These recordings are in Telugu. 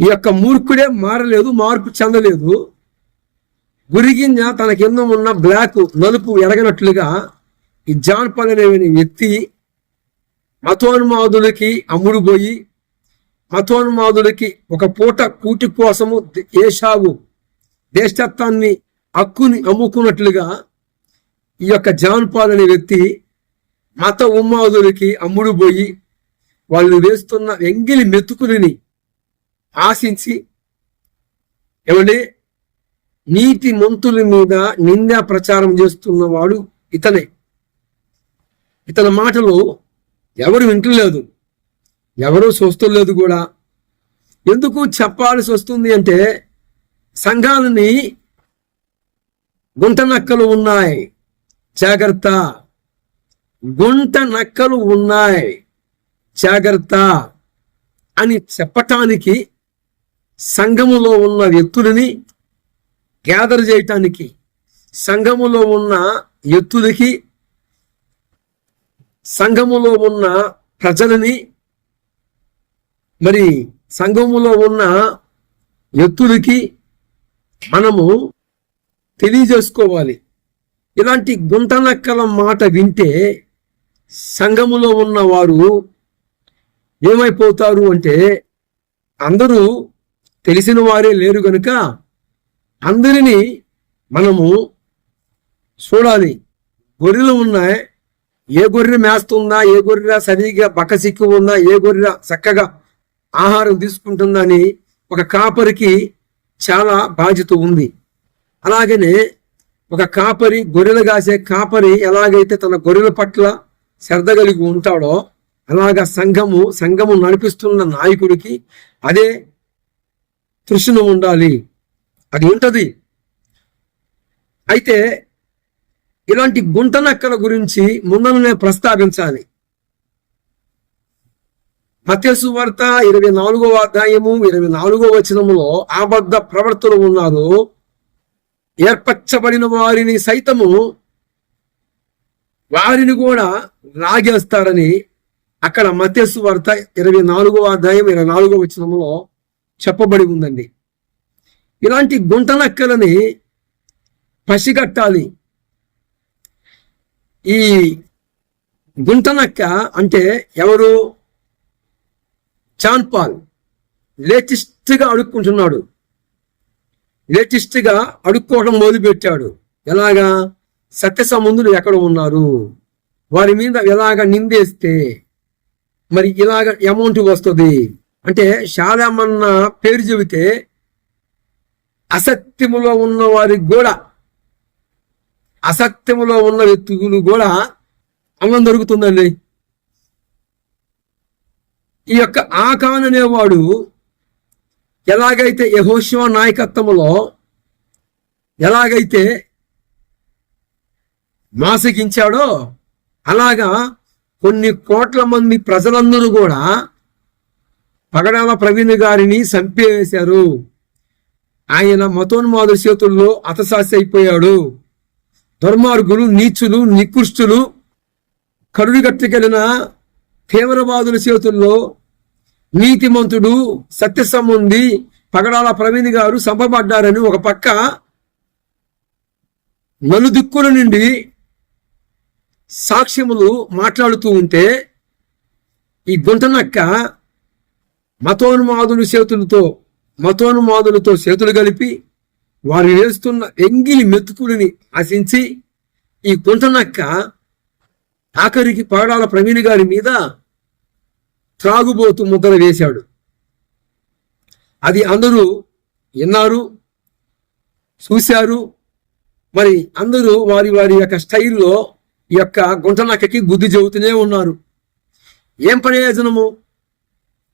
ఈ యొక్క మూర్ఖుడే మారలేదు, మార్పు చెందలేదు. గురిగింజ తన కింద ఉన్న బ్లాక్ నలుపు ఎరగనట్లుగా ఈ జాన్ పాల్ అనే వ్యక్తి మతోన్మాదులకి అమ్ముడుపోయి, మతోన్మాదులకి ఒక పూట కూటి కోసము ఏషావు దేశత్వాన్ని హక్కుని అమ్ముకున్నట్లుగా ఈ యొక్క జాన్ పాల్ అనే వ్యక్తి మత ఉన్మాదులకి అమ్ముడుపోయి వాళ్ళు వేస్తున్న ఎంగిలి మెతుకులని ఆశించి ఏమండి నీతి మంతుల మీద నిందా ప్రచారం చేస్తున్నవాడు ఇతనే. ఇతని మాటలు ఎవరు వింటలేదు, ఎవరు చూస్తలేదు కూడా. ఎందుకు చెప్పాల్సి వస్తుంది అంటే సంఘాలని గుంట నక్కలు ఉన్నాయి, జాగ్రత్త, గుంట నక్కలు ఉన్నాయి, జాగ్రత్త అని చెప్పటానికి, సంఘములో ఉన్న వ్యక్తులని గ్యాదర్ చేయటానికి, సంఘములో ఉన్న వ్యక్తులకి, సంఘములో ఉన్న ప్రజలని, మరి సంఘములో ఉన్న వ్యక్తులకి మనము తెలియజేసుకోవాలి. ఇలాంటి గుంటనక్కల మాట వింటే సంఘములో ఉన్న వారు ఏమైపోతారు అంటే, అందరూ తెలిసిన వారే లేరు గనుక అందరినీ మనము చూడాలి. గొర్రెలు ఉన్నాయి, ఏ గొర్రె మేస్తుందా, ఏ గొర్రె సరిగా బక్కసిక్కు ఉందా, ఏ గొర్రె చక్కగా ఆహారం తీసుకుంటుందా అని ఒక కాపరికి చాలా బాధ్యత ఉంది. అలాగనే ఒక కాపరి, గొర్రెలు కాసే కాపరి ఎలాగైతే తన గొర్రెల పట్ల శ్రద్ధ కలిగి ఉంటాడో అలాగా సంఘము నడిపిస్తున్న నాయకుడికి అదే తృష్ణ ఉండాలి, అది ఉంటది. అయితే ఇలాంటి గుంటనక్కల గురించి ముందరనే ప్రస్తావించాలి. మత్తయి సువార్త 24వ అధ్యాయము 24వ వచనములో అబద్ధ ప్రవర్తనలు ఉన్నారు, ఏర్పరచబడిన వారిని సైతము వారిని కూడా లాగేస్తారని అక్కడ మత్తయి సువార్త 24వ అధ్యాయం 24వ వచనములో చెప్పబడి ఉందండి. ఇలాంటి గుంటనక్కలని పసిగట్టాలి. ఈ గుంటనక్క అంటే ఎవరు? జాన్ పాల్ లేటెస్ట్గా అడుక్కుంటున్నాడు, లేటెస్ట్గా అడుక్కోవడం మొదలుపెట్టాడు. ఎలాగా? సత్య సంబంధులు ఎక్కడ ఉన్నారు, వారి మీద ఎలాగ నిందేస్తే మరి ఇలాగ అమౌంట్ వస్తుంది అంటే, శాలమన్న పేరు చెబితే అసత్యములో ఉన్న వారికి కూడా, అసత్యములో ఉన్న వ్యక్తులు కూడా అన్నం దొరుకుతుందండి. ఈ యొక్క ఆకాన్ అనేవాడు ఎలాగైతే యెహోషువ నాయకత్వంలో ఎలాగైతే మోసగించాడో అలాగా కొన్ని కోట్ల మంది ప్రజలందరూ కూడా పగడాల ప్రవీణ్ గారిని చంపేశారు. ఆయన మతోన్మాదుల చేతుల్లో హతసాక్షి అయిపోయాడు. దుర్మార్గులు, నీచులు, నికృష్టులు, కరుడుగట్టుకెళ్ళిన తీవ్రవాదుల చేతుల్లో నీతిమంతుడు, సత్య సంబంధి పగడాల ప్రవీణ్ గారు చంపబడ్డారని ఒక పక్క నలుదిక్కుల నుండి సాక్ష్యములు మాట్లాడుతూ ఉంటే, ఈ గుంటనక్క మతోన్మాదులతో చేతులు కలిపి వారు వేస్తున్న ఎంగిలి మెతుకులని ఆశించి ఈ గుంటనక్క ఆఖరికి పగడాల ప్రవీణ్ గారి మీద త్రాగుబోతు ముద్ర వేశాడు. అది అందరూ విన్నారు, చూశారు. మరి అందరూ వారి వారి యొక్క స్టైల్లో ఈ యొక్క గుంటనక్కకి బుద్ధి చెబుతూనే ఉన్నారు. ఏం ప్రయోజనము?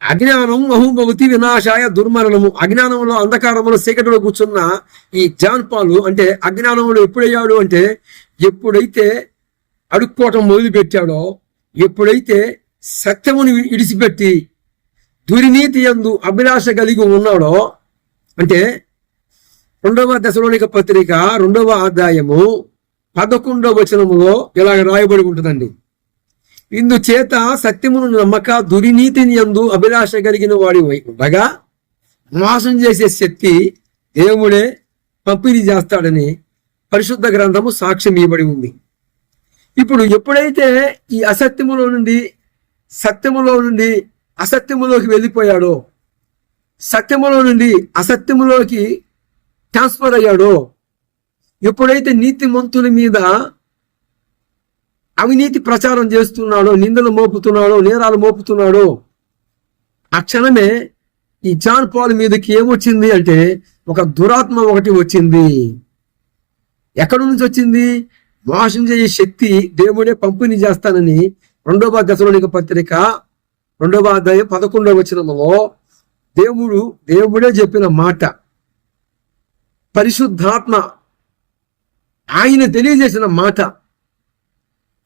అజ్ఞానం బహుభవతి వినాశాయ దుర్మరణము. అజ్ఞానంలో, అంధకారంలో, చీకటిలో కూర్చున్న ఈ జాన్ పాల్ అంటే అజ్ఞానంలో ఎప్పుడయ్యాడు అంటే, ఎప్పుడైతే అడుక్కోవటం మొదలుపెట్టాడో, ఎప్పుడైతే సత్యముని విడిచిపెట్టి దుర్నీతి యందు అభిలాష కలిగి ఉన్నాడో, అంటే 2వ దశలోనిక పత్రిక 2వ అధ్యాయము 11వ వచనములో ఇలాగ రాయబడి ఉంటుందండి. ఇందుచేత సత్యమును నమ్మక దుర్నీతిని యందు అభిలాష కలిగిన వాడి ఉండగా మోసం చేసే శక్తి దేవుడే పంపిణీ చేస్తాడని పరిశుద్ధ గ్రంథము సాక్ష్యం ఇవ్వబడి ఉంది. ఇప్పుడు ఎప్పుడైతే ఈ అసత్యములో నుండి సత్యములో నుండి అసత్యములోకి వెళ్ళిపోయాడో, సత్యములో నుండి అసత్యములోకి ట్రాన్స్ఫర్ అయ్యాడో, ఎప్పుడైతే నీతిమంతుల మీద అవినీతి ప్రచారం చేస్తున్నాడో, నిందలు మోపుతున్నాడో, నేరాలు మోపుతున్నాడో, ఆ క్షణమే ఈ జాన్ పాల్ మీదకి ఏమొచ్చింది అంటే ఒక దురాత్మ ఒకటి వచ్చింది. ఎక్కడి నుంచి వచ్చింది? మోసం చేసే శక్తి దేవుడే పంపిణీ చేస్తానని 2వ దశలోనిక పత్రిక 2వ అధ్యాయం 11వ వచనములో దేవుడే చెప్పిన మాట. పరిశుద్ధాత్మ ఆయన తెలియజేసిన మాట.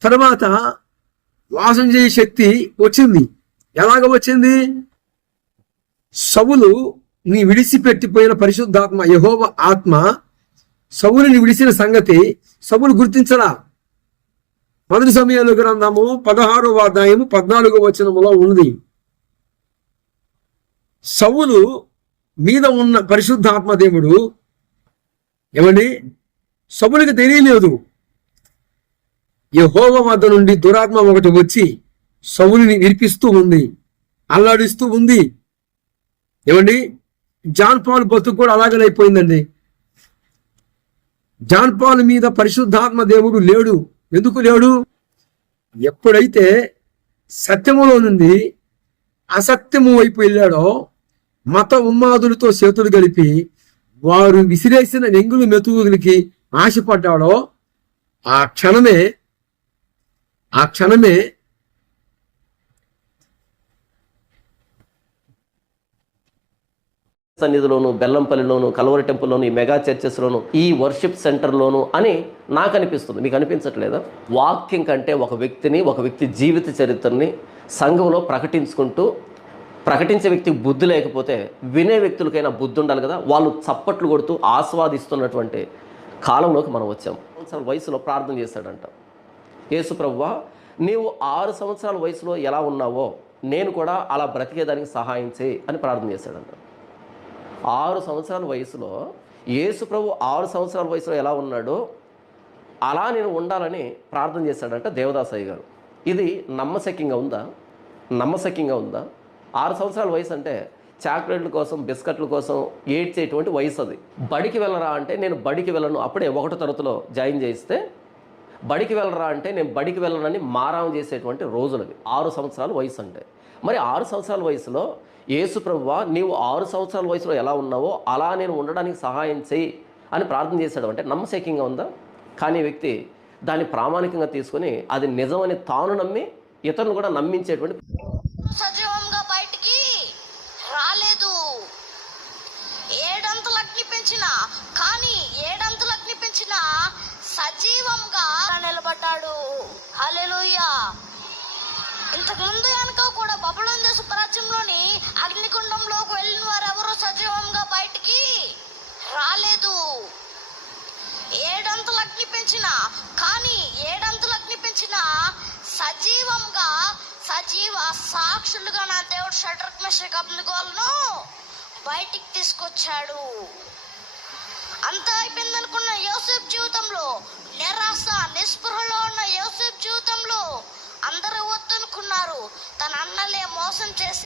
తర్వాత మోసం చేసే శక్తి వచ్చింది. ఎలాగ వచ్చింది? సౌలు నీ విడిచిపెట్టిపోయిన పరిశుద్ధాత్మ యెహోవా ఆత్మ సౌలుని విడిచిన సంగతి సౌలు గుర్తించరా? 1 సమూయేలు గ్రంథము 16వ అధ్యాయము 14వ వచనములో ఉంది. సౌలు మీద ఉన్న పరిశుద్ధాత్మ దేవుడు ఏమండి సౌలుకి తెలియలేదు. యెహోవా వద్ద నుండి దురాత్మ ఒకటి వచ్చి సౌలుని విరిపిస్తూ ఉంది, అల్లాడిస్తూ ఉంది. ఏమండి జాన్ పాల్ బతుకు కూడా అలాగనే అయిపోయిందండి. జాన్ పాల్ మీద పరిశుద్ధాత్మ దేవుడు లేడు. ఎందుకు లేడు? ఎప్పుడైతే సత్యములో నుండి అసత్యము వైపు వెళ్ళాడో, మత ఉన్మాదులతో చేతులు కలిపి వారు విసిరేసిన నెంగులు మెతుకులకి ఆశపడ్డాడో, ఆ క్షణమే సన్నిధిలోను, బెల్లంపల్లిలోను, కల్వరి టెంపుల్లోను, ఈ మెగా చర్చెస్లోను, ఈ వర్షిప్ సెంటర్లోను అని నాకు అనిపిస్తుంది. మీకు అనిపించట్లేదా? వాక్యం కంటే ఒక వ్యక్తి జీవిత చరిత్రని సంఘంలో ప్రకటించే వ్యక్తికి బుద్ధి లేకపోతే వినే వ్యక్తులకైనా బుద్ధి ఉండాలి కదా. వాళ్ళు చప్పట్లు కొడుతూ ఆస్వాదిస్తున్నటువంటి కాలంలోకి మనం వచ్చాం. 6 సంవత్సరాల వయసులో ప్రార్థన చేశాడంట. యేసు ప్రభువా, నీవు 6 సంవత్సరాల వయసులో ఎలా ఉన్నావో నేను కూడా అలా బ్రతికేదానికి సహాయం చేయి అని ప్రార్థన చేశాడంట. 6 సంవత్సరాల వయసులో యేసు ప్రభు 6 సంవత్సరాల వయసులో ఎలా ఉన్నాడో అలా నేను ఉండాలని ప్రార్థన చేశాడంట దేవదాసయ్య గారు. ఇది నమ్మశక్యంగా ఉందా? 6 సంవత్సరాల వయసు అంటే చాక్లెట్ల కోసం, బిస్కెట్ల కోసం ఏడ్చేటువంటి వయసు అది. బడికి వెళ్ళరా అంటే నేను బడికి వెళ్ళను, అప్పుడే 1వ తరగతిలో జాయిన్ చేయిస్తే బడికి వెళ్ళరా అంటే నేను బడికి వెళ్ళనని మారాం చేసేటువంటి రోజులవి 6 సంవత్సరాల వయసు అంటే. మరి 6 సంవత్సరాల వయసులో యేసు ప్రభువా, నీవు 6 సంవత్సరాల వయసులో ఎలా ఉన్నావో అలా నేను ఉండడానికి సహాయం చేయి అని ప్రార్థన చేశాడు అంటే నమ్మశక్యంగా ఉందా? కానీ వ్యక్తి దాన్ని ప్రామాణికంగా తీసుకొని అది నిజమని తాను నమ్మి ఇతరులను కూడా నమ్మించేటువంటి సజీవంగా బయటికి రాలేదు. 7 అంతలు అగ్ని పెంచిన, కానీ 7 అంతలు అగ్ని పెంచిన సజీవంగా నిలబడ్డాడు. హల్లెలూయా. ఇంతకు ముందు వెనక కూడా బబులోను దేశ రాజ్యంలోని అగ్నిగుండంలోకి వెళ్ళిన వారు ఎవరు సజీవంగా బయటికి రాలేదు. 7 అంతలు అగ్ని పెంచిన, కానీ 7 అంతలు అగ్ని పెంచిన సజీవంగా సజీవ సాక్షులుగా నా దేవుడు షడ్రక్ మెషక్ అబ్దెనగోలను బయటికి తీసుకొచ్చాడు. అంతా అయిపోయింది అనుకున్న యోసేపు జీవితంలో, నిరాశ నిస్పృహలో ఉన్న యోసేపు జీవితంలో అందరూ వద్దనుకున్నారు. తన అన్నలే మోసం చేసి